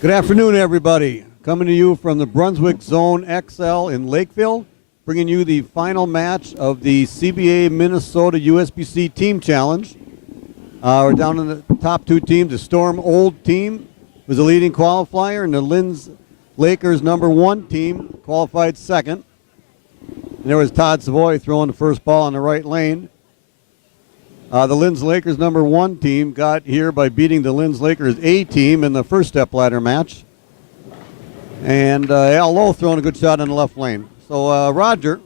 Good afternoon, everybody. Coming to you from the Brunswick Zone XL in Lakeville, bringing you the final match of the CBA Minnesota USBC Team Challenge. We're down in the top two teams. The Storm Old team was the leading qualifier, and the Linz Lakers #1 team qualified second. And there was Todd Savoy throwing the first ball in the right lane. The Linz Lakers #1 team got here by beating the Linz Lakers A team in the first step ladder match. And Al Lowe throwing a good shot in the left lane. So Roger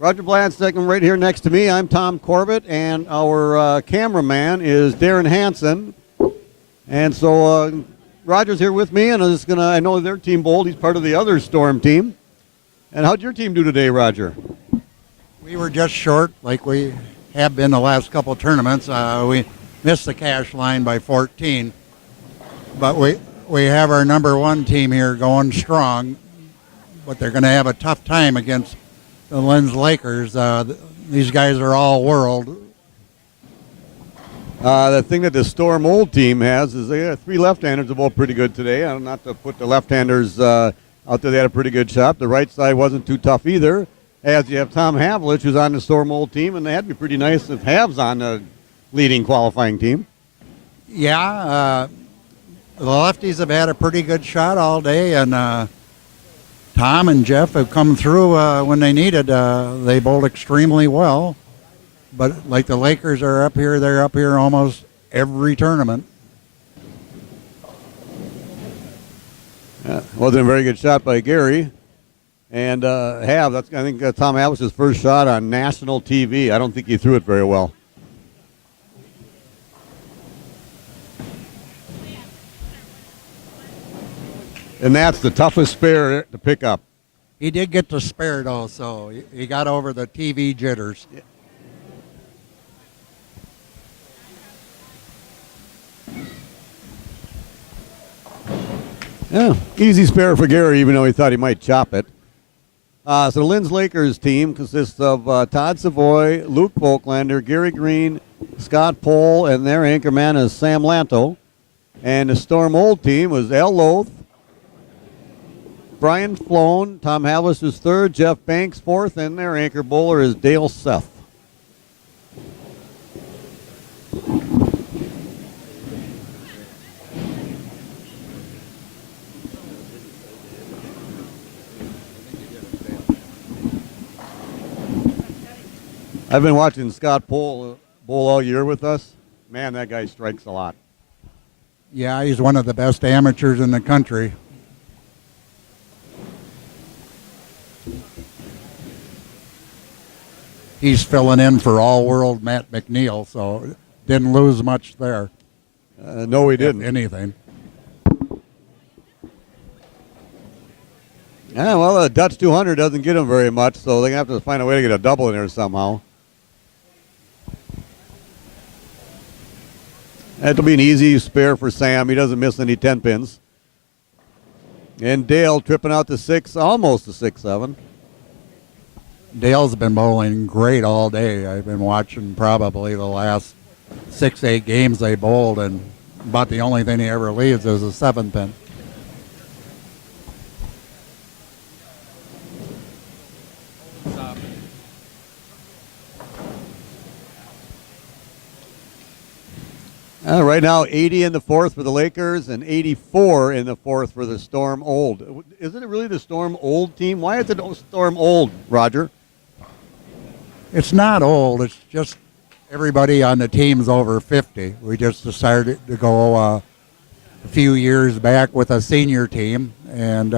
Bladsteck right here next to me. I'm Tom Corbett, and our cameraman is Darren Hansen. And so Roger's here with me, and I know their team bowled. He's part of the other Storm team. And how'd your team do today, Roger? We were just short, like we have been the last couple of tournaments. We missed the cash line by 14, but we have our #1 team here going strong, but they're going to have a tough time against the Linz Lakers. These guys are all world. The thing that the Storm Old team has is they have 3 left-handers that bowled pretty good today. Not to put the left-handers out there, they had a pretty good shot. The right side wasn't too tough either. As you have Tom Havlich, who's on the Storm Old team, and that'd be pretty nice if Hav's on the leading qualifying team. Yeah, the lefties have had a pretty good shot all day, and Tom and Jeff have come through when they needed. They bowled extremely well, but like the Lakers are up here, they're up here almost every tournament. Yeah, wasn't a very good shot by Gary. And I think Tom Havlich's first shot on national TV. I don't think he threw it very well. And that's the toughest spare to pick up. He did get the spare, though, so he got over the TV jitters. Yeah, easy spare for Gary, even though he thought he might chop it. So the Linz Lakers team consists of Todd Savoy, Luke Volklander, Gary Green, Scott Pohl, and their anchorman is Sam Lanto. And the Storm Old team was Al Loth, Brian Floan, Tom Havlis is third, Jeff Banks fourth, and their anchor bowler is Dale Seth. I've been watching Scott Pohl bowl all year with us. Man, that guy strikes a lot. Yeah, he's one of the best amateurs in the country. He's filling in for all-world Matt McNeil, so didn't lose much there. No, he didn't. Anything. Yeah, well, the Dutch 200 doesn't get him very much, so they're going to have to find a way to get a double in there somehow. That'll be an easy spare for Sam. He doesn't miss any 10 pins. And Dale tripping out to 6, almost to 6-7. Dale's been bowling great all day. I've been watching probably the last 6-8 games they bowled, and about the only thing he ever leaves is a 7-pin. Right now, 80 in the fourth for the Lakers and 84 in the fourth for the Storm Old. Isn't it really the Storm Old team? Why is it Storm Old, Roger? It's not old. It's just everybody on the team's over 50. We just decided to go a few years back with a senior team, and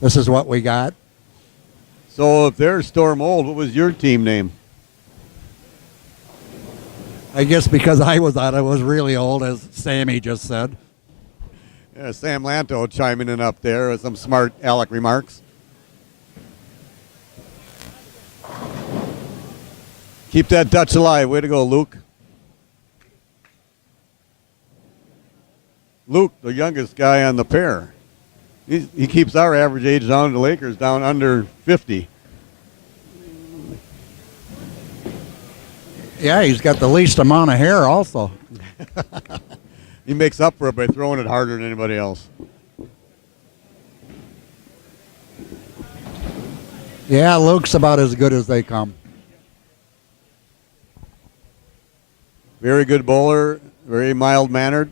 this is what we got. So if they're Storm Old, what was your team name? I guess because I was really old, as Sammy just said. Yeah, Sam Lanto chiming in up there with some smart aleck remarks. Keep that Dutch alive. Way to go, Luke. Luke, the youngest guy on the pair. He keeps our average age down, the Lakers down under 50. Yeah, he's got the least amount of hair also. He makes up for it by throwing it harder than anybody else. Yeah, Luke's about as good as they come. Very good bowler, very mild-mannered.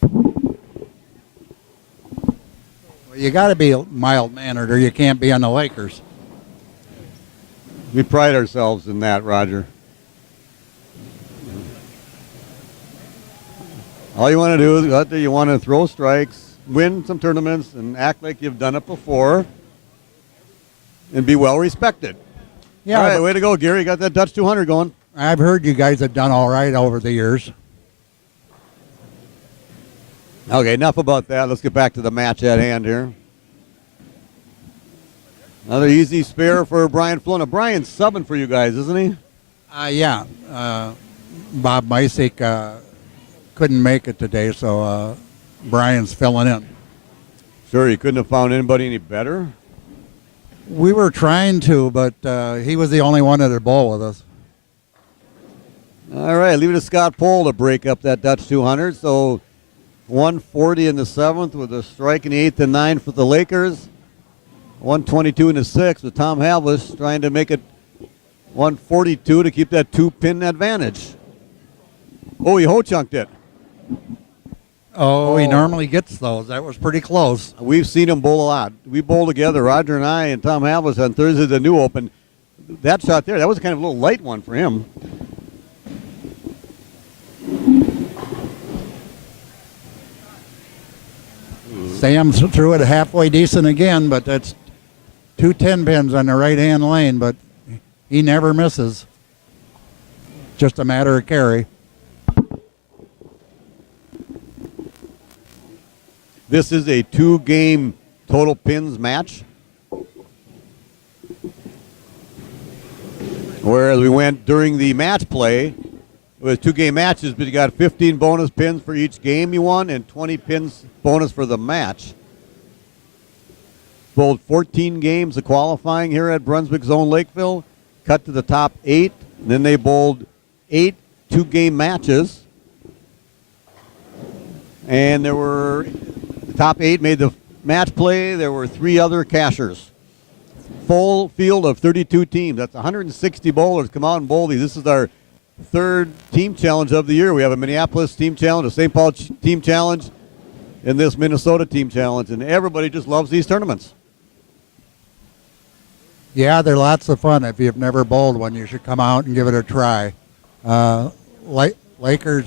Well, you got to be mild-mannered or you can't be on the Lakers. We pride ourselves in that, Roger. All you want to do is go out there, you want to throw strikes, win some tournaments, and act like you've done it before, and be well respected. Yeah, All right, way to go, Gary. You got that Dutch 200 going. I've heard you guys have done all right over the years. Okay, enough about that. Let's get back to the match at hand here. Another easy spare for Brian Flona. Brian's subbing for you guys, isn't he? Yeah. Bob Misick couldn't make it today, so Brian's filling in. Sure, you couldn't have found anybody any better? We were trying to, but he was the only one that had bowl with us. All right, leave it to Scott Pohl to break up that Dutch 200. So 140 in the 7th with a strike in the 8th and 9th for the Lakers. 122 in the 6th with Tom Havlish trying to make it 142 to keep that 2-pin advantage. Oh, he ho-chunked it. Oh, he normally gets those. That was pretty close. We've seen him bowl a lot. We bowl together, Roger and I and Tom Havlish on Thursday at the New Open. That shot there, that was kind of a little light one for him. Sam threw it halfway decent again, but that's 2 10-pins on the right-hand lane, but he never misses. Just a matter of carry. This is a 2-game total pins match. Whereas we went during the match play, it was 2-game matches, but you got 15 bonus pins for each game you won and 20 pins bonus for the match. Bowled 14 games of qualifying here at Brunswick Zone Lakeville, cut to the top 8, and then they bowled 8 2-game matches. And there were, the top 8 made the match play. There were 3 other cashers. Full field of 32 teams. That's 160 bowlers come out and bowl these. This is our 3rd team challenge of the year. We have a Minneapolis team challenge, a St. Paul team challenge, and this Minnesota team challenge. And everybody just loves these tournaments. Yeah, they're lots of fun. If you've never bowled one, you should come out and give it a try. Lakers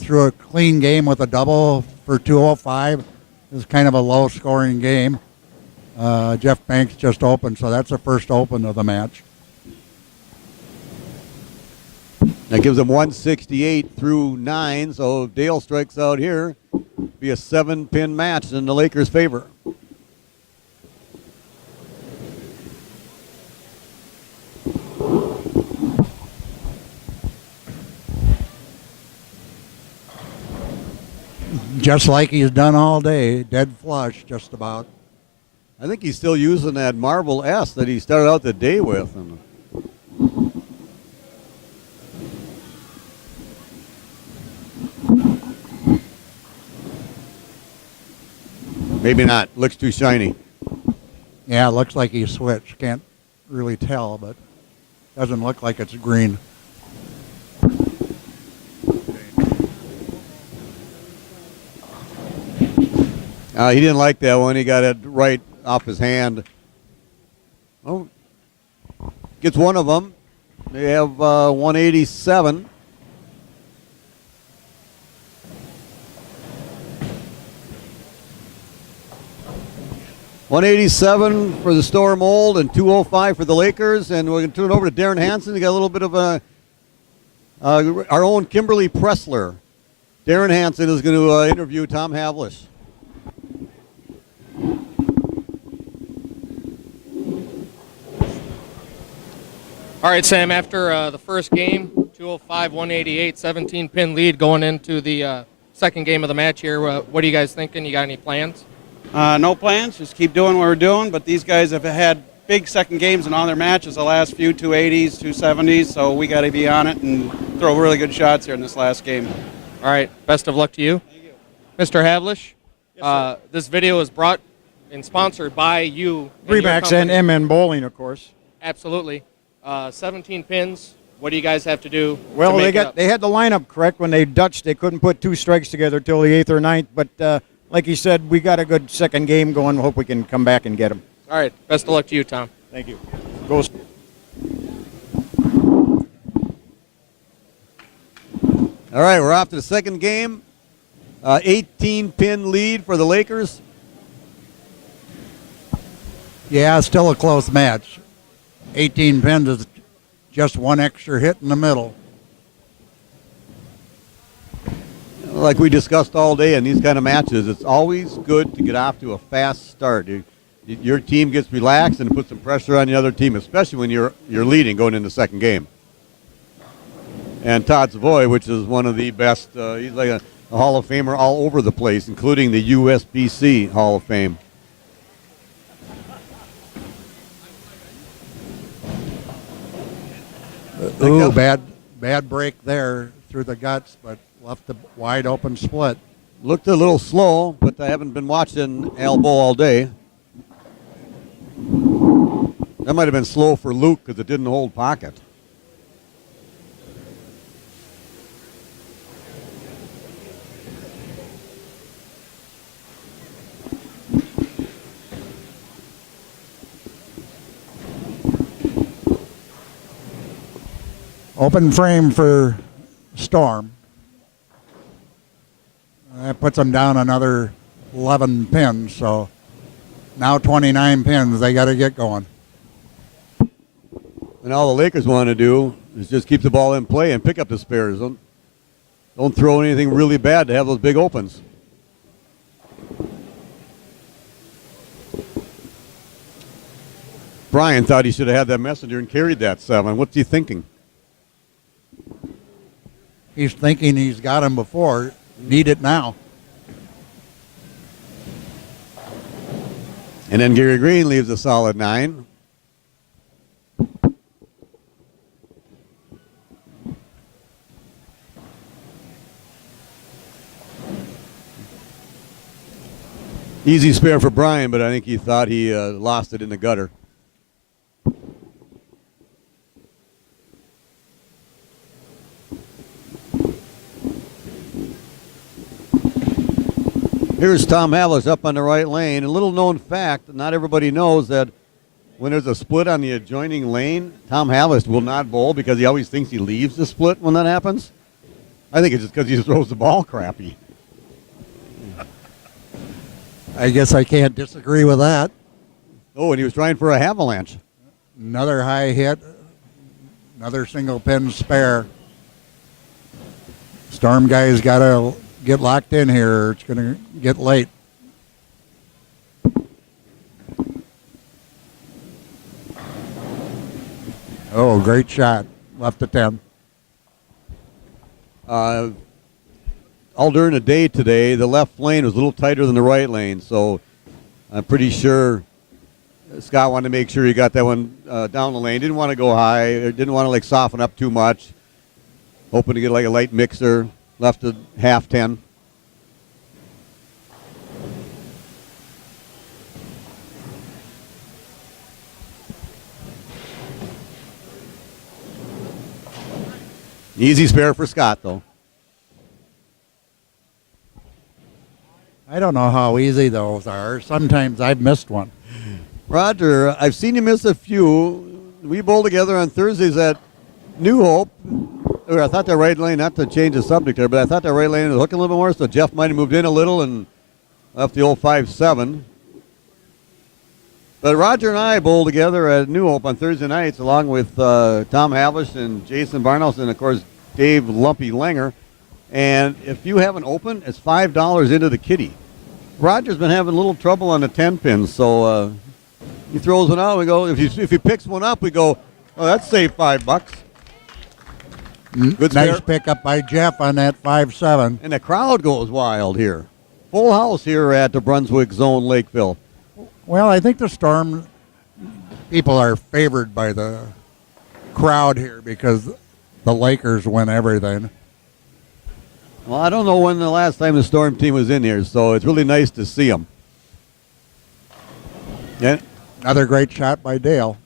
threw a clean game with a double for 205. It was kind of a low-scoring game. Jeff Banks just opened, so that's the first open of the match. That gives them 168 through 9, so if Dale strikes out here, be a 7-pin match in the Lakers' favor. Just like he's done all day, dead flush just about. I think he's still using that Marble S that he started out the day with. Maybe not. Looks too shiny. Yeah, it looks like he switched. Can't really tell, but doesn't look like it's green. He didn't like that one. He got it right off his hand. Oh, gets one of them. They have 187. $187 for the Storm Old and $205 for the Lakers. And we're going to turn it over to Darren Hansen. We got a little bit of our own Kimberly Pressler. Darren Hansen is going to interview Tom Havlish. All right, Sam, after the first game, 205, 188, 17-pin lead going into the second game of the match here. What are you guys thinking? You got any plans? No plans. Just keep doing what we're doing. But these guys have had big second games in all their matches, the last few 280s, 270s, so we got to be on it and throw really good shots here in this last game. All right, best of luck to you. Thank you. Mr. Havlish, Yes, sir. this video is brought and sponsored by you. your Remax and company. MN Bowling, of course. Absolutely. 17 pins. What do you guys have to do? Well, to make it up? they had the lineup correct when they Dutch. They couldn't put 2 strikes together till the 8th or 9th. But like he said, we got a good second game going. Hope we can come back and get them. All right. Best of luck to you, Tom. Thank you. Go. All right, we're off to the second game. 18-pin lead for the Lakers. Yeah, still a close match. 18 pins is just one extra hit in the middle. Like we discussed all day in these kind of matches, it's always good to get off to a fast start. Your team gets relaxed and puts some pressure on the other team, especially when you're leading going into the second game. And Todd Savoy, which is one of the best, he's like a Hall of Famer all over the place, including the USBC Hall of Fame. Ooh, bad break there through the guts, but left a wide open split. Looked a little slow, but I haven't been watching Al Bow all day. That might have been slow for Luke because it didn't hold pocket. Open frame for Storm. That puts them down another 11 pins, so now 29 pins. They got to get going. And all the Lakers want to do is just keep the ball in play and pick up the spares. Don't throw anything really bad to have those big opens. Brian thought he should have had that messenger and carried that 7. What's he thinking? He's thinking he's got him before. Need it now. And then Gary Green leaves a solid 9. Easy spare for Brian, but I think he thought he lost it in the gutter. Here's Tom Havlis up on the right lane. A little known fact, not everybody knows that when there's a split on the adjoining lane, Tom Havlis will not bowl because he always thinks he leaves the split when that happens. I think it's just because he throws the ball crappy. I guess I can't disagree with that. Oh, and he was trying for a avalanche. Another high hit. Another single pin spare. Storm guys got to get locked in here. It's going to get late. Oh, great shot. Left to 10. All during the day today, the left lane was a little tighter than the right lane, so I'm pretty sure Scott wanted to make sure he got that one down the lane. Didn't want to go high, or didn't want to like soften up too much. Hoping to get like a light mixer. Left to half 10. Easy spare for Scott, though. I don't know how easy those are. Sometimes I've missed one. Roger, I've seen you miss a few. We bowled together on Thursdays at New Hope. I thought that right lane, not to change the subject there, but I thought that right lane was hooking a little bit more, so Jeff might have moved in a little and left the old 5-7. But Roger and I bowled together at New Hope on Thursday nights, along with Tom Havlish and Jason Barnhouse and, of course, Dave Lumpy Langer. And if you have an open, it's $5 into the kitty. Roger's been having a little trouble on the 10 pins, so he throws one out. We go, if he picks one up, we go, oh, that's saved $5. Good Nice spare. pickup by Jeff on that 5-7. And the crowd goes wild here. Full house here at the Brunswick Zone, Lakeville. Well, I think the Storm people are favored by the crowd here because the Lakers win everything. Well, I don't know when the last time the Storm team was in here, so it's really nice to see them. Yeah. Another great shot by Dale.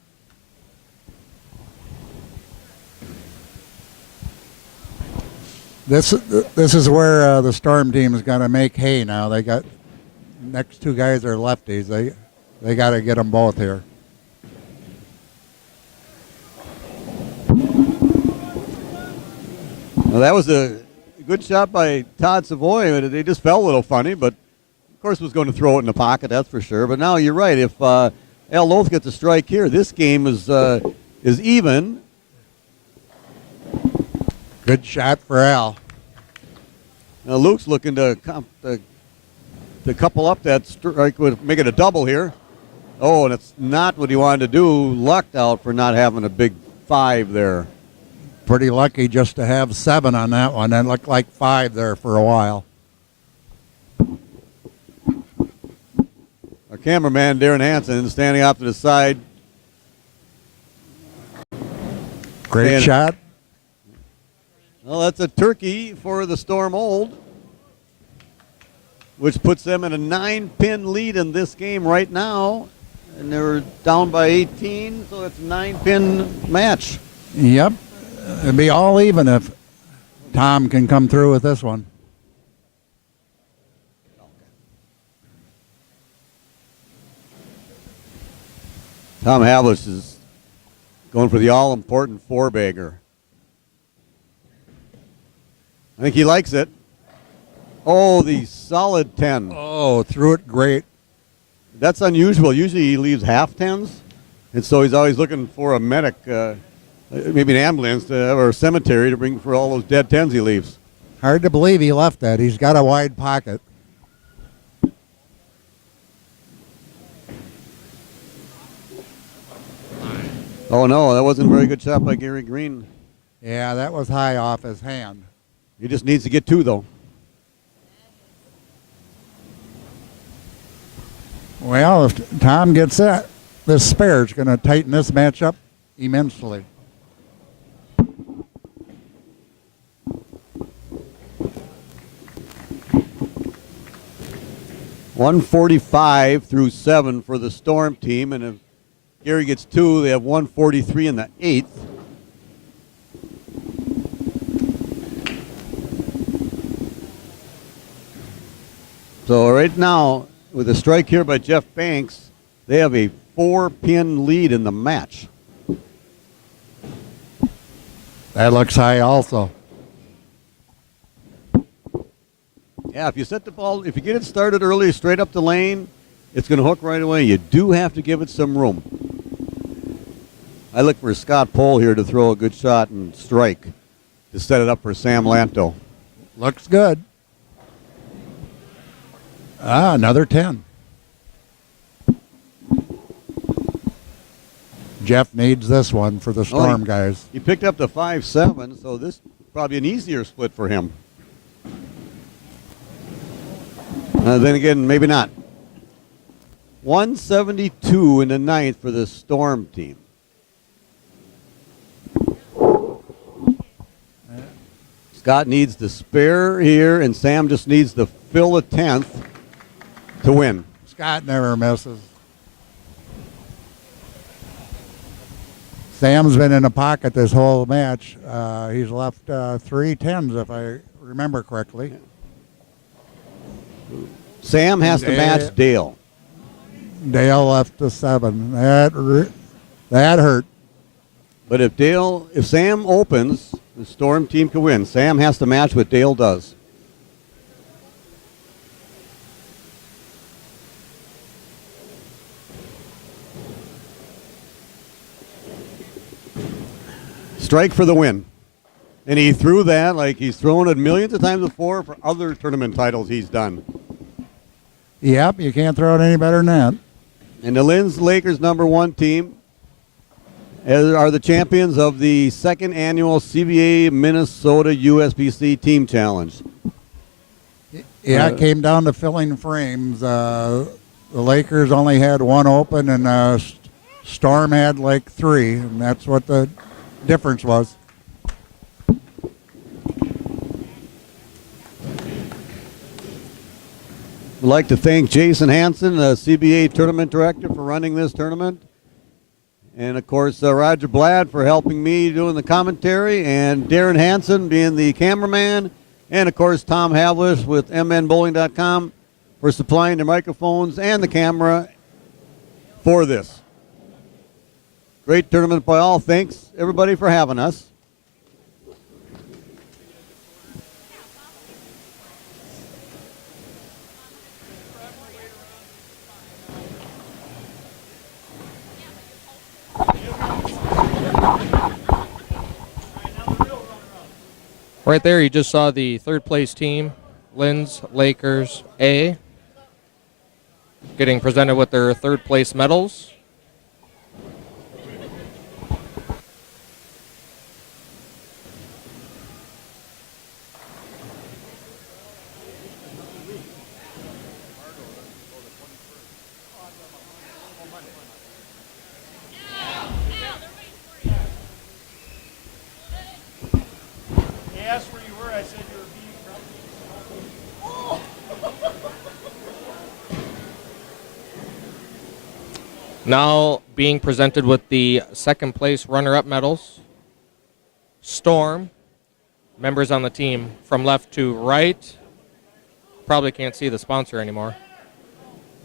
This is where the Storm team is going to make hay now. They got next two guys are lefties. They got to get them both here. Well, that was a good shot by Todd Savoy. They just felt a little funny, but of course was going to throw it in the pocket, that's for sure. But now you're right. If Al Loth gets a strike here, this game is even. Good shot for Al. Now Luke's looking to couple up that strike, with make it a double here. Oh, and it's not what he wanted to do. Lucked out for not having a big 5 there. Pretty lucky just to have 7 on that one. That looked like 5 there for a while. Our cameraman, Darren Hansen, standing off to the side. Great shot. Well, that's a turkey for the Storm Old, which puts them in a 9-pin lead in this game right now. And they're down by 18, so it's a 9-pin match. Yep. It'd be all even if Tom can come through with this one. Tom Havlish is going for the all-important 4-bagger. I think he likes it. Oh, the solid 10. Oh, threw it great. That's unusual. Usually he leaves half 10s, and so he's always looking for a medic, maybe an ambulance or a cemetery to bring for all those dead 10s he leaves. Hard to believe he left that. He's got a wide pocket. Oh, no, that wasn't a very good shot by Gary Green. Yeah, that was high off his hand. He just needs to get 2, though. Well, if Tom gets that, this spare is going to tighten this match up immensely. .145 through 7 for the Storm team, and if Gary gets 2, they have 143 in the 8th. So right now, with a strike here by Jeff Banks, they have a 4-pin lead in the match. That looks high also. Yeah, if you set the ball, if you get it started early, straight up the lane, it's going to hook right away. You do have to give it some room. I look for Scott Pohl here to throw a good shot and strike to set it up for Sam Lanto. Looks good. Another 10. Jeff needs this one for the Storm guys. He picked up the 5-7, so this is probably an easier split for him. Then again, maybe not. 172 in the 9th for the Storm team. Scott needs the spare here, and Sam just needs to fill a 10th to win. Scott never misses. Sam's been in the pocket this whole match. He's left 3 10s, if I remember correctly. Sam has to match Dale. Dale left a 7. That hurt. But if Sam opens, the Storm team can win. Sam has to match what Dale does. Strike for the win. And he threw that like he's thrown it millions of times before for other tournament titles he's done. Yep, you can't throw it any better than that. And the Linz Lakers #1 team are the champions of the 2nd annual CBA Minnesota USBC Team Challenge. Yeah, it came down to filling frames. The Lakers only had 1 open, and Storm had like 3, and that's what the difference was. We'd like to thank Jason Hansen, the CBA tournament director, for running this tournament. And, of course, Roger Blatt for helping me doing the commentary, and Darren Hansen being the cameraman, and, of course, Tom Havlish with mnbowling.com for supplying the microphones and the camera for this. Great tournament by all. Thanks, everybody, for having us. Right there, you just saw the third place team, Linz Lakers A, getting presented with their third place medals. Now being presented with the second place runner-up medals. Storm, members on the team from left to right. Probably can't see the sponsor anymore.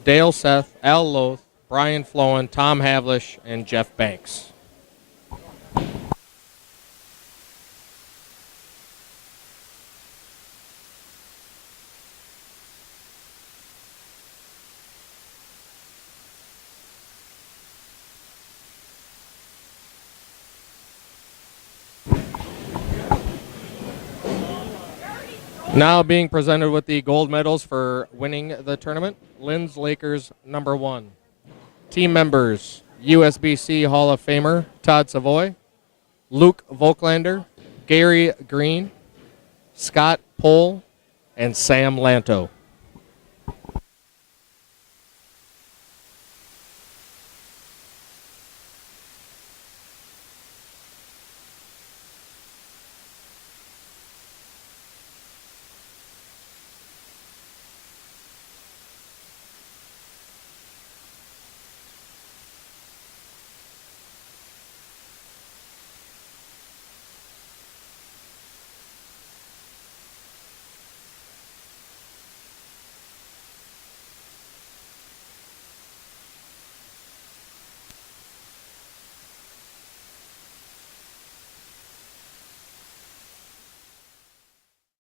Dale Seth, Al Loth, Brian Flowen, Tom Havlish, and Jeff Banks. Now being presented with the gold medals for winning the tournament, Linz Lakers #1. Team members, USBC Hall of Famer Todd Savoy, Luke Volklander, Gary Green, Scott Pohl, and Sam Lanto.